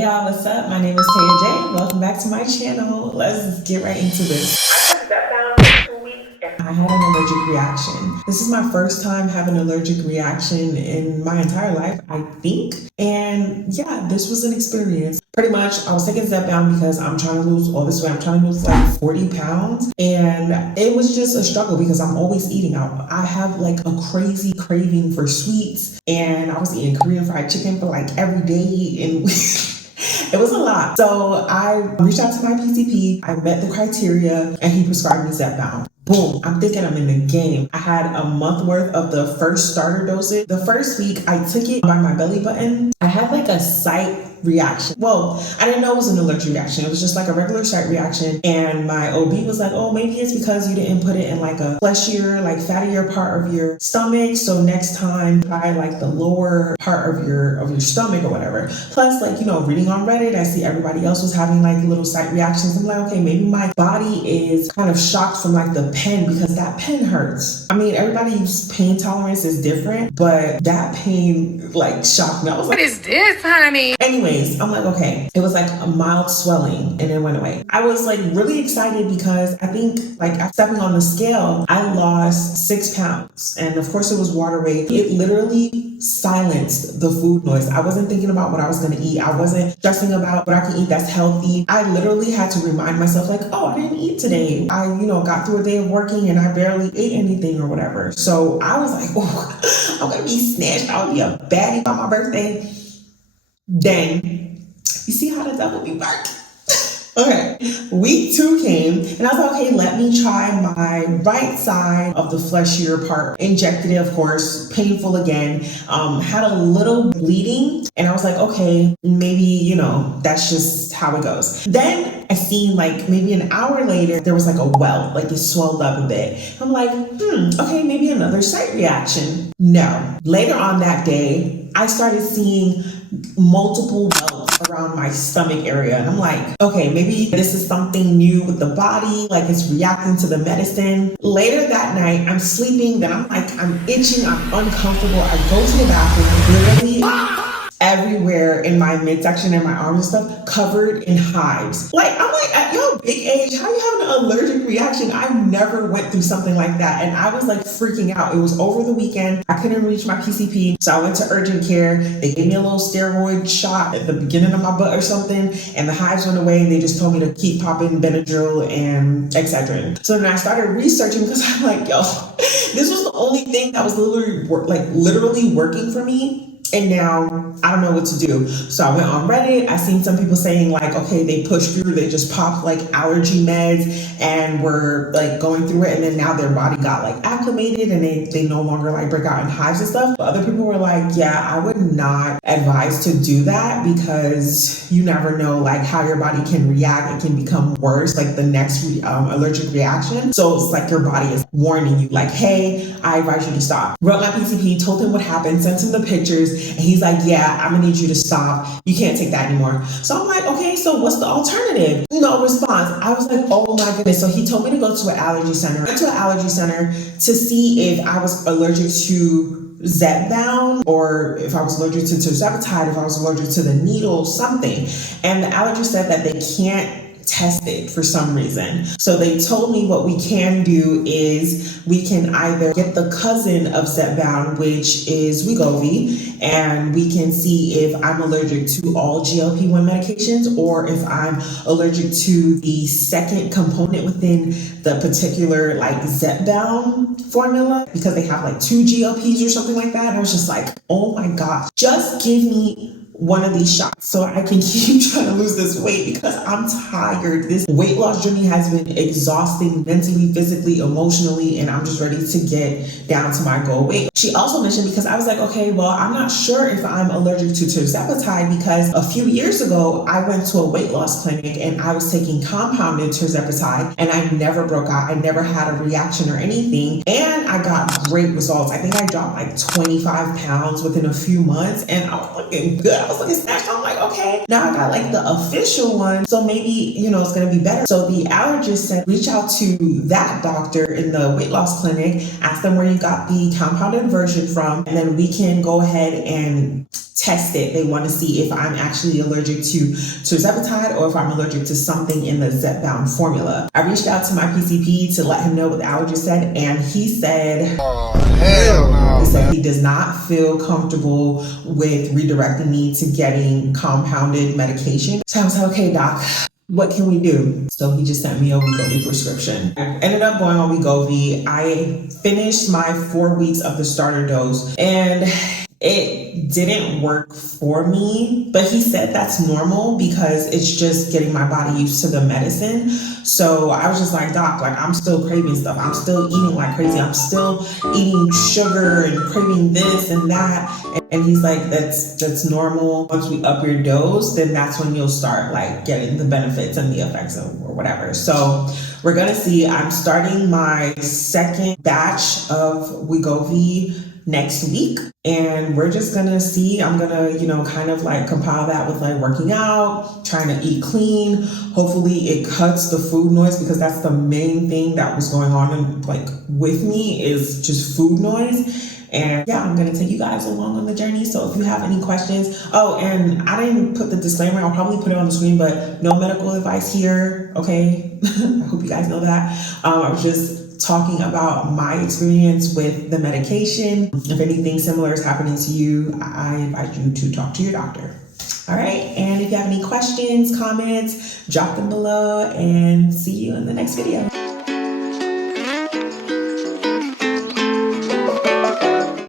Hey y'all, what's up? My name is Taya J. Welcome back to my channel. Let's get right into this. I took Zepbound for 2 weeks and I had an allergic reaction. This is my first time having an allergic reaction in my entire life, I think. And yeah, this was an experience. Pretty much, I was taking Zepbound because I'm trying to lose all this weight. I'm trying to lose like 40 pounds. And it was just a struggle because I'm always eating out. I have like a crazy craving for sweets. And I was eating Korean fried chicken for like every day. And it was a lot. So I reached out to my PCP. I met the criteria and he prescribed me Zepbound. Boom, I'm thinking I'm in the game. I had a month worth of the first starter dosage. The first week I took it by my belly button. I had like a site reaction. Well, I didn't know it was an allergic reaction. It was just like a regular site reaction. And my OB was like, oh, maybe it's because you didn't put it in like a fleshier, like fattier part of your stomach. So next time try like the lower part of your stomach or whatever. Plus, like, you know, reading on Reddit, I see everybody else was having like little site reactions. I'm like, okay, maybe my body is kind of shocked from like the pen because that pen hurts. I mean, everybody's pain tolerance is different, but that pain like shocked me. I was like, what is this, honey? Anyways, I'm like, okay. It was like a mild swelling and it went away. I was like really excited because I think like after stepping on the scale, I lost 6 pounds. And of course it was water weight. It literally silenced the food noise. I wasn't thinking about what I was going to eat. I wasn't stressing about what I can eat that's healthy. I literally had to remind myself like, oh, I didn't eat today. I, got through a day of working and I barely ate anything or whatever. So I was like, oh, I'm going to be snatched. I'll be a baddie on my birthday. Then, you see how the devil be working? Okay, week 2 came and I was like, okay, let me try my right side of the fleshier part. Injected it, of course, painful again, had a little bleeding and I was like, okay, maybe, that's just how it goes. Then I seen like maybe an hour later, there was like a welt, like it swelled up a bit. I'm like, okay, maybe another site reaction. No. Later on that day, I started seeing multiple welts around my stomach area. And I'm like, okay, maybe this is something new with the body, like it's reacting to the medicine. Later that night, I'm sleeping, then I'm itching, I'm uncomfortable. I go to the bathroom, literally everywhere in my midsection and my arms and stuff covered in hives. Like, I'm like, at your big age, how you having an allergic reaction? I never went through something like that. And I was like freaking out. It was over the weekend. I couldn't reach my PCP. So I went to urgent care. They gave me a little steroid shot at the beginning of my butt or something. And the hives went away. And they just told me to keep popping Benadryl and Excedrin. So then I started researching because I'm like, yo, this was the only thing that was literally working for me. And now I don't know what to do. So I went on Reddit. I seen some people saying like, okay, they pushed through, they just popped like allergy meds and were like going through it. And then now their body got like acclimated and they no longer like break out in hives and stuff. But other people were like, yeah, I would not advise to do that because you never know like how your body can react. It can become worse, like the next allergic reaction. So it's like your body is warning you like, hey, I advise you to stop. Wrote my PCP, told him what happened, sent him the pictures. And he's like, yeah, I'm gonna need you to stop. You can't take that anymore. So I'm like, okay, so what's the alternative? No response. I was like, oh my goodness. So he told me to go to an allergy center. I went to an allergy center to see if I was allergic to Zepbound or if I was allergic to Tirzepatide, if I was allergic to the needle, something. And the allergist said that they can't test it for some reason. So they told me what we can do is we can either get the cousin of Zepbound, which is Wegovy, and we can see if I'm allergic to all GLP-1 medications or if I'm allergic to the second component within the particular like Zepbound formula because they have like 2 GLPs or something like that. And I was just like, oh my gosh, just give me one of these shots so I can keep trying to lose this weight because I'm tired. This weight loss journey has been exhausting mentally, physically, emotionally, and I'm just ready to get down to my goal weight. She also mentioned because I was like, okay, well, I'm not sure if I'm allergic to Tirzepatide because a few years ago, I went to a weight loss clinic and I was taking compounded Tirzepatide and I never broke out. I never had a reaction or anything. And I got great results. I think I dropped like 25 pounds within a few months and I was looking good. I was looking snatched. I'm like, okay, now I got like the official one. So maybe, it's going to be better. So the allergist said, reach out to that doctor in the weight loss clinic, ask them where you got the compounded version from, and then we can go ahead and test it. They want to see if I'm actually allergic to Tirzepatide or if I'm allergic to something in the Zepbound formula. I reached out to my PCP to let him know what the allergist said, and he said, oh, hell no. He said he does not feel comfortable with redirecting me to getting compounded medication. So I was like, okay, doc, what can we do? So he just sent me a Wegovy prescription. I ended up going on Wegovy. I finished my 4 weeks of the starter dose, and it didn't work for me, but he said that's normal because it's just getting my body used to the medicine. So I was just like, doc, like I'm still craving stuff. I'm still eating like crazy. I'm still eating sugar and craving this and that. And he's like, that's normal. Once we up your dose, then that's when you'll start like getting the benefits and the effects of or whatever. So we're gonna see. I'm starting my second batch of Wegovy next week, and we're just gonna see. I'm gonna, kind of like compile that with like working out, trying to eat clean. Hopefully it cuts the food noise, because that's the main thing that was going on like with me, is just food noise. And yeah, I'm gonna take you guys along on the journey. So if you have any questions, and I didn't put the disclaimer, I'll probably put it on the screen, but no medical advice here, okay? I hope you guys know that. I was just talking about my experience with the medication. If anything similar is happening to you, I invite you to talk to your doctor. All right, and if you have any questions, comments, drop them below, and see you in the next video.